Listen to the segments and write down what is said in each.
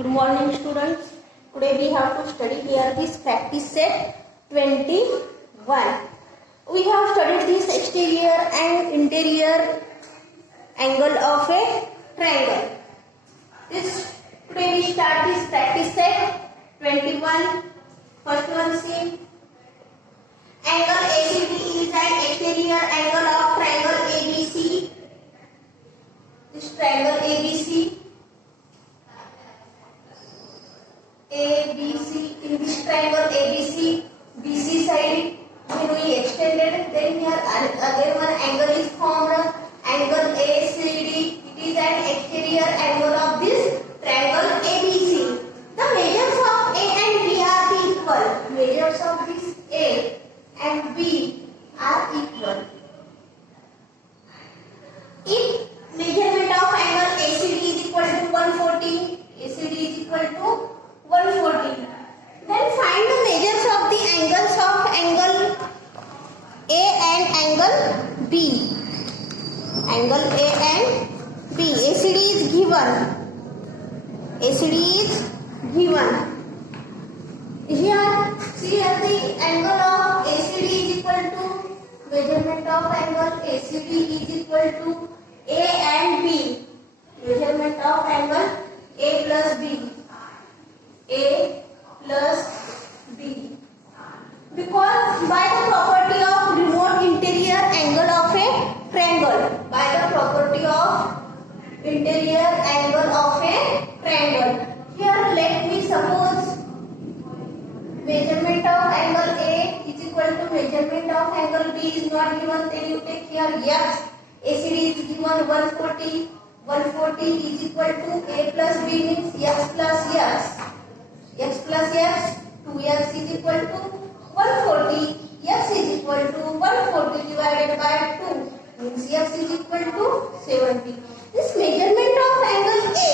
Good morning, students. Today we have to study here this practice set 21. We have studied this exterior and interior angle of a triangle. Today we start this practice set 21. First one, see. Angle ACB is an exterior angle of triangle ABC. This triangle ABC. In this triangle ABC, BC side when we extended, then here again one angle is formed, angle ACD. It is an exterior angle of this triangle ABC. The measures of A and B are equal. Measures of this A and B are equal. If measurement of angle ACD is equal to 140, ACD is equal to 140. Then find the measures of the angles of angle A and angle B. Angle A and B. ACD is given. ACD is given. Here, see here the angle of ACD is equal to measurement of angle ACD is equal to A and B. Measurement of angle A plus B. A plus B. Because by the property of remote interior angle of a triangle. By the property of interior angle of a triangle. Here let me suppose measurement of angle A is equal to measurement of angle B is not given. Then you take here X. ACD is given 140. 140 is equal to A plus B means X plus X. X plus X, 2X is equal to 140. X is equal to 140 divided by 2 means X is equal to 70. This measurement of angle A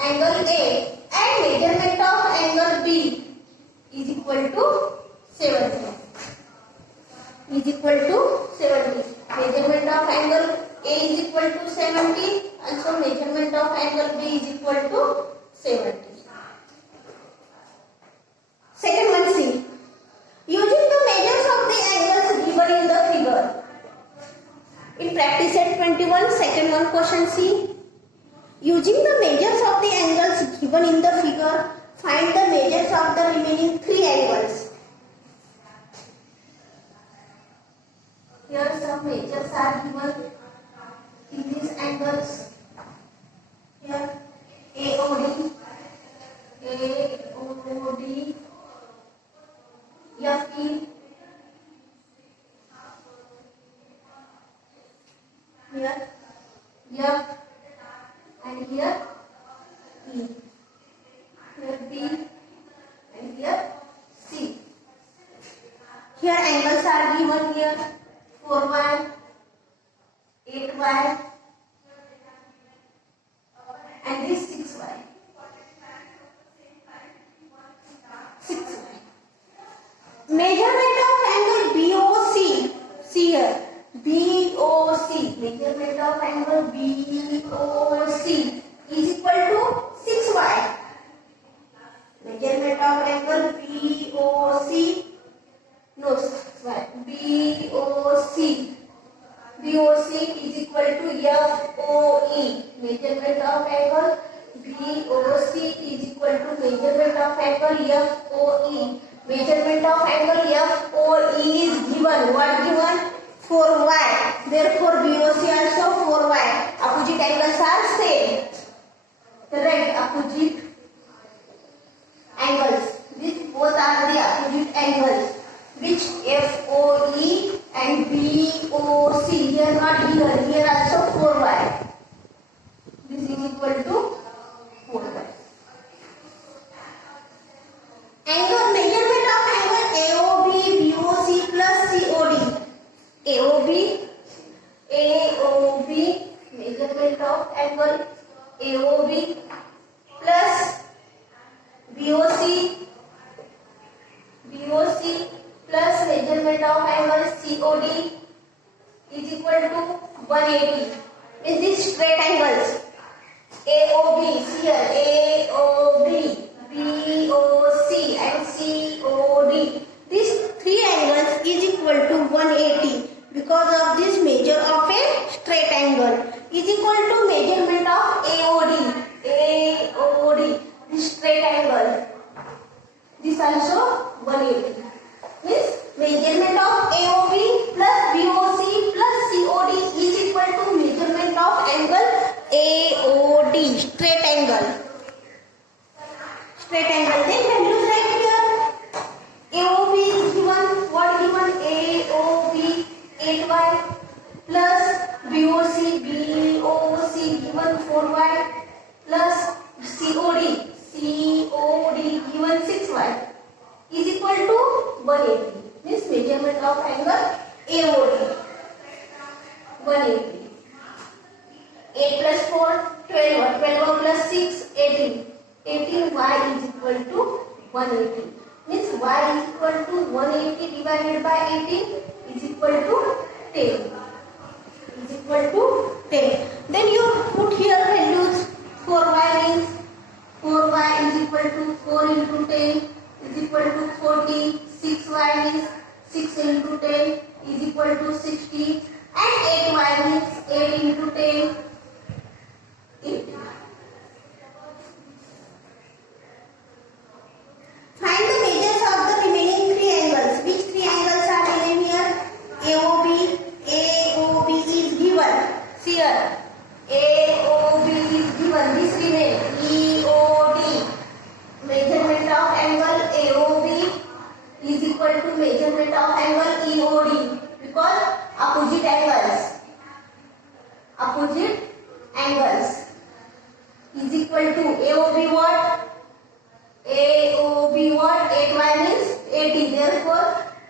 and measurement of angle B is equal to 70. Is equal to 70. Measurement of angle A is equal to 70 and so measurement of angle B is equal to 70. Second one, see. Using the measures of the angles given in the figure. In practice set 21, second one question, see. Using the measures of the angles given in the figure, find the measures of the remaining three angles. Here some measures are given in these angles. Here AOD, FE, here F and here E, here B and here C. Here angles are given here 4y, 8y and this 6y. 6y. Measurement of angle BOC. See here. BOC. Measurement of angle BOC is equal to 6y. Measurement of angle BOC. No, 6y. BOC is equal to FOE. Measurement of angle BOC is equal to measurement of angle FOE. Measurement of angle FOE is given. What given? 4y. Therefore, BOC also 4y. Opposite angles are same. Correct. Opposite angles. These both are the opposite angles. Which FOE and BOC. Here not here. Here also 4y. This is equal to 4y. Angle measurement of angle AOB, BOC plus COD. AOB, measurement of angle AOB plus BOC plus measurement of angle COD is equal to 180. Is this straight angles? AOB, here AOB, BOC and COD. These three angles is equal to 180 because of this measure of a straight angle is equal to measurement of AOD. AOD, this straight angle. This also 180. Means measurement of AOB plus BOC plus COD is equal to measurement of angle AOD, straight angle. Straight angle. Then values right here. AOB is given, what given? AOB 8y plus BOC given 4y plus COD given 6y is equal to 180. This measurement of angle AOD 180. 8 plus 4 12, 12 plus 6 18. 18y is equal to 180. Means y is equal to 180 divided by 18 is equal to 10. Is equal to 10. Then you put here values. 4y means 4y is equal to 4 into 10 is equal to 40. 6y means 6 into 10 is equal to 60. And 8y means 8 into 10 80. Find the measures of the remaining three angles. Which three angles are given here? AOB is given. See here. AOB is given. This remains. EOD. Measurement of angle AOB is equal to measurement of angle EOD because opposite angles. Opposite angles is equal to AOB what? AOB what? 8y means 80. Therefore,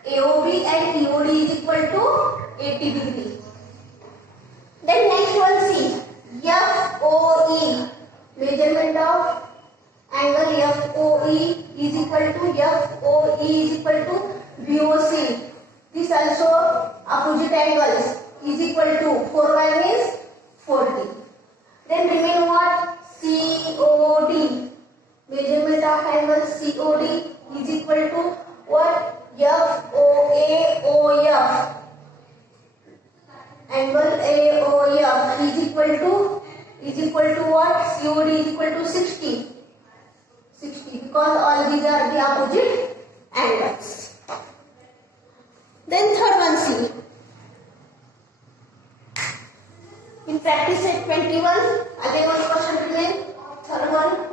AOB and EOD is equal to 80 degree. Then next one see. FOE. Measurement of angle FOE is equal to FOE is equal to BOC. This also opposite angles is equal to 4y means 40. Then remain what? COD. Measurement of angle COD is equal to what? FOAOF. Angle AOF is equal to what? COD is equal to 60. 60 because all these are the opposite angles. Then third one see. In practice set 21, again one question remain. Third one.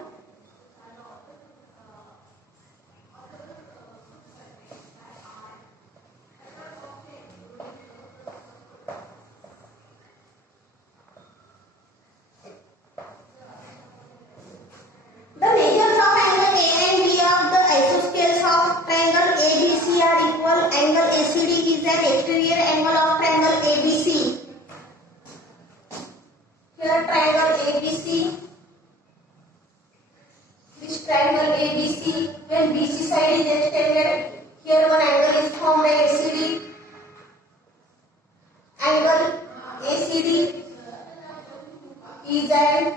The measures of angle A and B of the isosceles of triangle ABC are equal. Angle ACD is an exterior angle of triangle ABC. Here triangle ABC. This triangle ABC, when BC side is extended, here one angle is formed by ACD. Angle ACD is an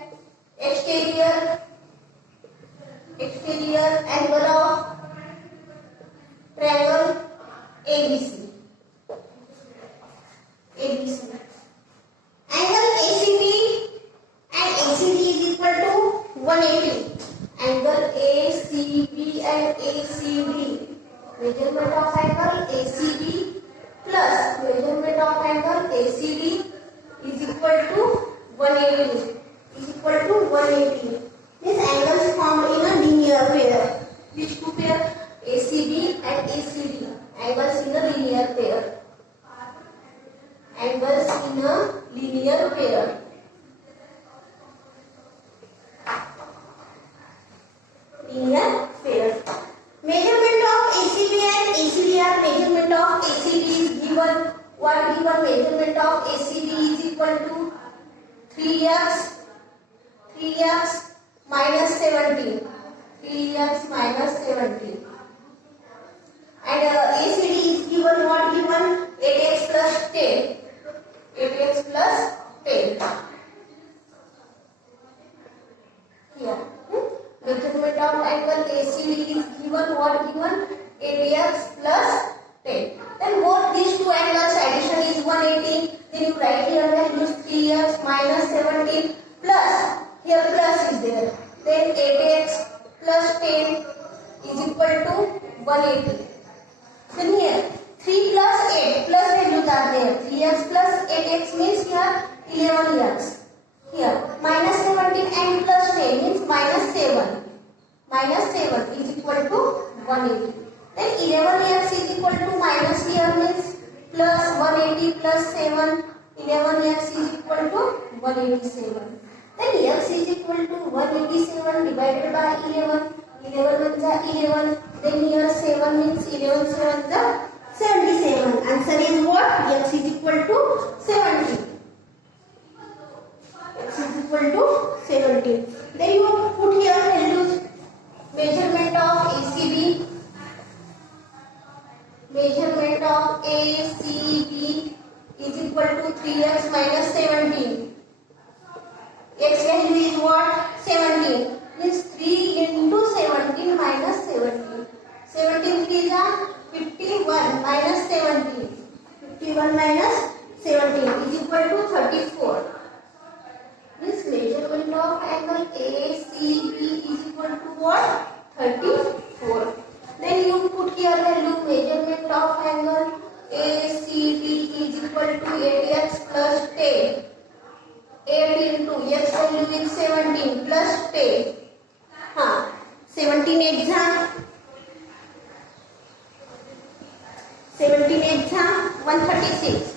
exterior angle of triangle ABC. Angle ACB and ACD is equal to 180. Angle ACB and ACD. Measurement of angle ACB plus measurement of angle ACD is equal to 180. Is equal to 180. These angles formed in a linear pair. Which two pair? ACB and ACD. Angles in a linear pair. Angles in a linear pair. Linear pair. Measurement of ACB and ACD are measurement of ACD is given. What given? Measurement of ACD is equal to 3x minus 17. 3x minus 17. And ACD is given what given? 8x plus 10. 8x plus 10. angle ACD is given what given 8x plus 10. Then both these two angles addition is 180. Then you write here values 3x minus 17 plus here plus is there. Then 8x plus 10 is equal to 180. Then here 3 plus 8 plus values are there. 3x plus 8x means here 11x. Here minus 17 and plus 10 means minus 7. Minus 7 is equal to 180. Then 11x is equal to minus here means plus 180 plus 7. 11x is equal to 187. Then x is equal to 187 divided by 11. 11 means 11. Then here 7 means 11 7 is 77. Answer is what? X is equal to 70. X is equal to 70. Then you put here values. Measurement of ACB. Measurement of ACB is equal to 3x minus 17. X value is what? 17. Means 3 into 17 minus 17. 17 3 is 51 minus 17. 51 minus 17 is equal to 34. This measurement of angle ACB is equal to what? 34. Then you put here value measurement of angle ACB is equal to 8x plus 10. 8 into x value is 17 plus 10. 17 exam. 17 exam 136.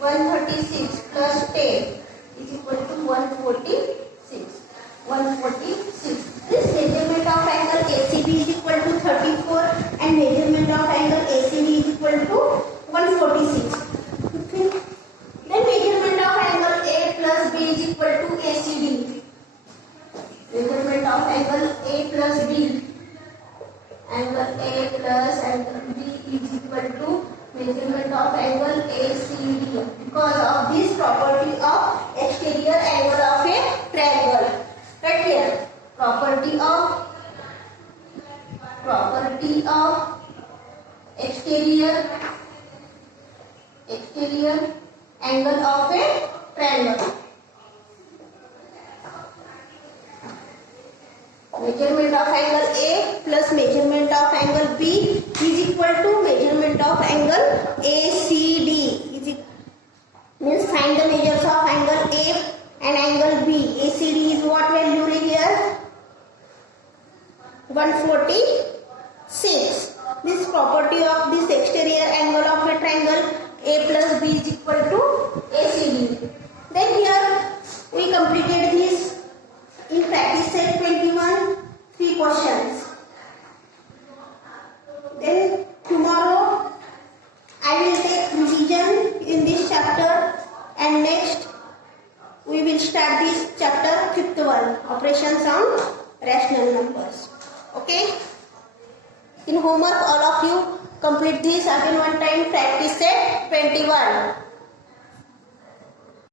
136 plus 10 is equal to 146. 146. This measurement of angle ACB is equal to 34 and measurement of angle ACD is equal to 146. Okay. Then measurement of angle A plus B is equal to ACD. Measurement of angle A plus B. Angle A plus angle B is equal to measurement of angle ACD because of this property of exterior angle of a triangle. Right here, property of exterior angle of a triangle. Measurement of angle A plus measurement of angle B is equal to measurement of angle ACD. Means find the measures of angle A and angle B. ACD is what value here? 146. This property of this exterior angle of a triangle A plus B is equal to ACD. Then here we completed this in practice set 21, 3 questions. Then tomorrow I will take revision in this chapter and next we will start this chapter 5th one, operations on rational numbers. Okay? In homework all of you complete this again one time, practice set 21.